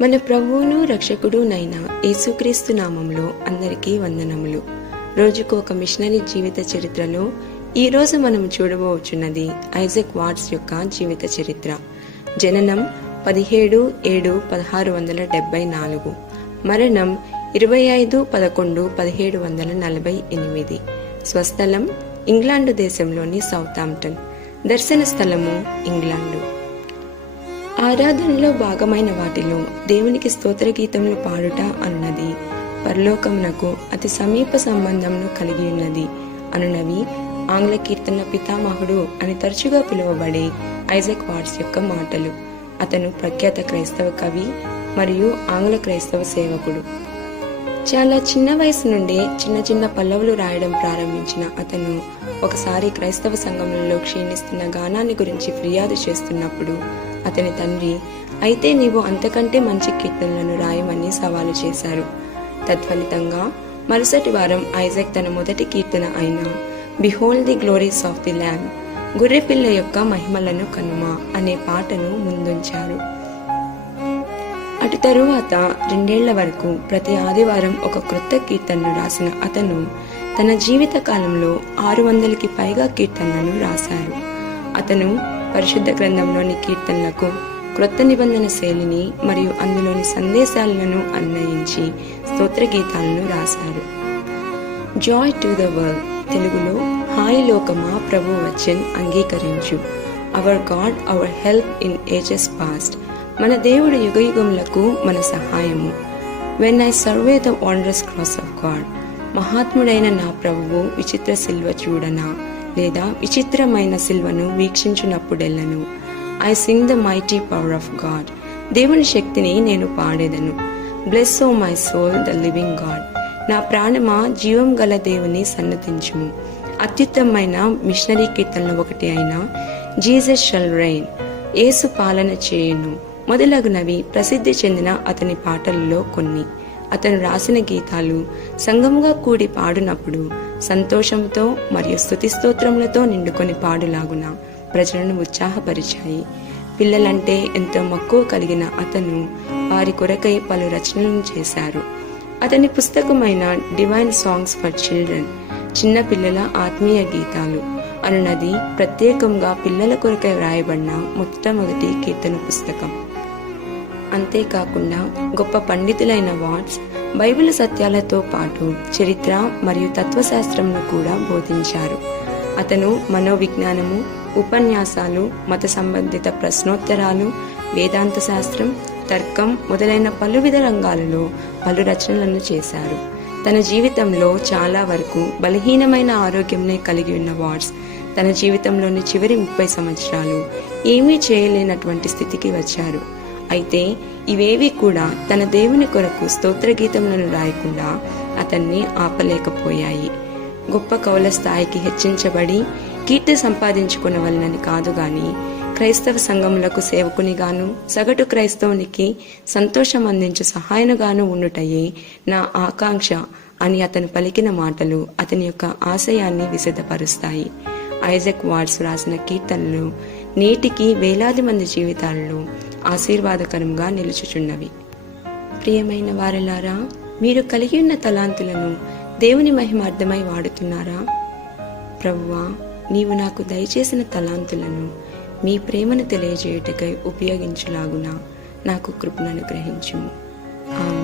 మన ప్రభువును రక్షకుడునైన యేసుక్రీస్తు నామంలో అందరికీ వందనములు. రోజుకు ఒక మిషనరీ జీవిత చరిత్రలో ఈరోజు మనం చూడబోచున్నది ఐజాక్ వాట్స్ యొక్క జీవిత చరిత్ర. జననం 17/7/1674, మరణం 25/11/1748, స్వస్థలం ఇంగ్లాండు దేశంలోని సౌతాంప్టన్, దర్శన స్థలము ఇంగ్లాండు. ఆరాధనలో భాగమైన వాటిలో దేవునికి స్తోత్ర గీతములు పాడుట అన్నది పరలోకమునకు అతి సమీప సంబంధమును కలిగి ఉన్నది అనునవి ఆంగ్ల కీర్తన పితామహుడు అని తరచుగా పిలువబడే ఐజాక్ వాట్స్ యొక్క మాటలు. అతను ప్రఖ్యాత క్రైస్తవ కవి మరియు ఆంగ్ల క్రైస్తవ సేవకుడు. చాలా చిన్న వయసు నుండే చిన్న చిన్న పల్లవులు రాయడం ప్రారంభించిన అతను ఒకసారి క్రైస్తవ సంఘములలో క్షీణిస్తున్న గానాన్ని గురించి ఫిర్యాదు చేస్తున్నప్పుడు అతని తండ్రి, అయితే నీవు అంతకంటే మంచి కీర్తనలను రాయమని సవాలు చేశారు. తత్ఫలితంగా మరుసటి వారం ఐజాక్ తన మొదటి కీర్తన అయిన behold the glories of the lamb, గొర్రెపిల్ల యొక్క మహిమలను కనుమా అనే పాటను ముందుంచారు. అటు తరువాత 2 ఏళ్ల వరకు ప్రతి ఆదివారం ఒక క్రొత్త కీర్తనను రాసిన అతను తన జీవిత కాలంలో 600కి పైగా కీర్తనలను రాశారు. అతను పరిశుద్ధ గ్రంథంలోని కీర్తనలకు క్రొత్త నిబంధన శైలిని మరియు అందులోని సందేశాలను అన్వయించి స్తోత్ర గీతాలను రాశారు. జాయ్ టు ద వరల్డ్, తెలుగులో హాయి లోకమా ప్రభు వచ్చెన్ అంగీకరించు, our god our help in ages past, మన దేవుడు యుగయుగములకు మన సహాయము, when I survey the wondrous cross of god, మహాత్ముడైన నా ప్రభువు విచిత్ర సిల్వ చూడనా లేదా విచిత్రమైన సిల్వను వీక్షించునప్పుడెల్లను, I sing the mighty power of god, దేవుని శక్తిని నేను పాడేదను, bless o my soul the living god, నా ప్రాణమా జీవం గల దేవుని సన్నతించుము. అత్యుత్తమైన మిషనరీ కీర్తనలు ఒకటి అయిన జీసస్ షల్ రైన్, యేసు పాలన చేయును మొదలగునవి ప్రసిద్ధి చెందిన అతని పాటలలో కొన్ని. అతను రాసిన గీతాలు సంఘముగా కూడి పాడునప్పుడు సంతోషంతో మరియు స్తుతి స్తోత్రములతో నిండుకొని పాడులాగున ప్రజలను ఉత్సాహపరిచాయి. పిల్లలంటే ఎంతో మక్కువ కలిగిన అతను వారి కొరకై పలు రచనలను చేశారు. అతని పుస్తకమైన డివైన్ సాంగ్స్ ఫర్ చిల్డ్రన్, చిన్న పిల్లల ఆత్మీయ గీతాలు అనున్నది ప్రత్యేకంగా పిల్లల కొరకై వ్రాయబడిన మొట్టమొదటి కీర్తన పుస్తకం. అంతేకాకుండా గొప్ప పండితులైన వాట్స్ బైబిల్ సత్యాలతో పాటు చరిత్ర మరియు తత్వశాస్త్రంను కూడా బోధించారు. అతను మనోవిజ్ఞానము, ఉపన్యాసాలు, మత సంబంధిత ప్రశ్నోత్తరాలు, వేదాంత శాస్త్రం, తర్కం మొదలైన పలువిధ రంగాలలో పలు రచనలను చేశారు. తన జీవితంలో చాలా వరకు బలహీనమైన ఆరోగ్యంనే కలిగి ఉన్న వాట్స్ తన జీవితంలోని చివరి 30 సంవత్సరాలు ఏమీ చేయలేనటువంటి స్థితికి వచ్చారు. అయితే ఇవేవి కూడా తన దేవుని కొరకు స్తోత్ర గీతములను రాయకుండా అతన్ని ఆపలేకపోయాయి. గొప్ప కవుల స్థాయికి హెచ్చించబడి కీర్తి సంపాదించుకునవలనని కాదు గాని క్రైస్తవ సంఘములకు సేవకునిగాను సగటు క్రైస్తవునికి సంతోషం అందించు సహాయనుగాను ఉండుటయే నా ఆకాంక్ష అని అతను పలికిన మాటలు అతని యొక్క ఆశయాన్ని విశదపరుస్తాయి. ఐజాక్ వాట్స్ రాసిన కీర్తనలు నేటికి వేలాది మంది జీవితాలలో ఆశీర్వాదకరంగా నిలుచుచున్నవి. ప్రియమైన వారలారా, మీరు కలిగి ఉన్న తలాంతులను దేవుని మహిమార్థమై వాడుతున్నారా? ప్రభువా, నీవు నాకు దయచేసిన తలాంతులను మీ ప్రేమను తెలియజేయుటకై ఉపయోగించులాగున నాకు కృపను అనుగ్రహించుము. ఆమేన్.